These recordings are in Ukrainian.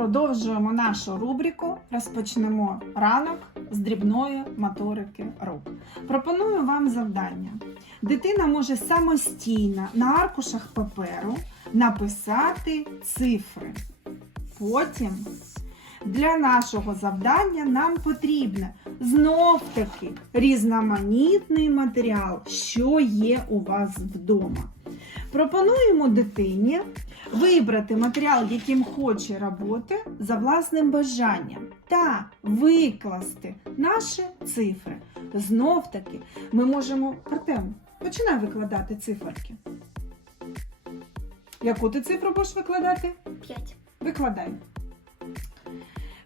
Продовжуємо нашу рубрику. Розпочнемо ранок з дрібної моторики рук. Пропоную вам завдання. Дитина може самостійно на аркушах паперу написати цифри. Потім для нашого завдання нам потрібно знов таки різноманітний матеріал, що є у вас вдома. Пропонуємо дитині вибрати матеріал, яким хоче роботи за власним бажанням, та викласти наші цифри. Знов таки, ми можемо. Артем, починай викладати циферки. Яку ти цифру будеш викладати? 5. Викладай.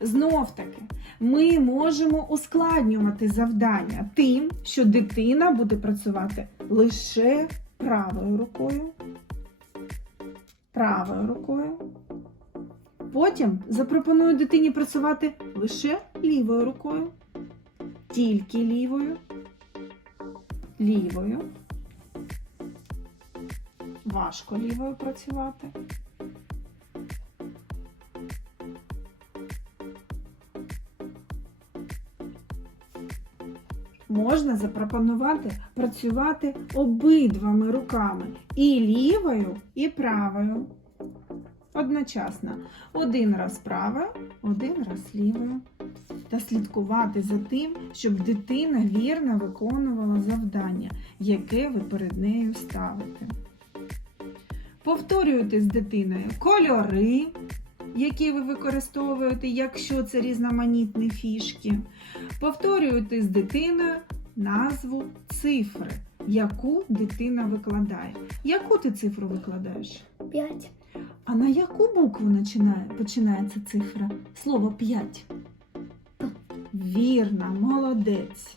Знов таки, ми можемо ускладнювати завдання тим, що дитина буде працювати лише правою рукою. Правою рукою. Потім запропоную дитині працювати лише лівою рукою. Тільки лівою. Лівою. Важко лівою працювати. Можна запропонувати працювати обидвами руками і лівою, і правою. Одночасно. Один раз правою, один раз лівою. Та слідкувати за тим, щоб дитина вірно виконувала завдання, яке ви перед нею ставите. Повторюйте з дитиною кольори, які ви використовуєте, якщо це різноманітні фішки. Повторюйте з дитиною назву цифри, яку дитина викладає. Яку ти цифру викладаєш? 5. А на яку букву починає, починається цифра? Слово 5. П. Вірно, молодець.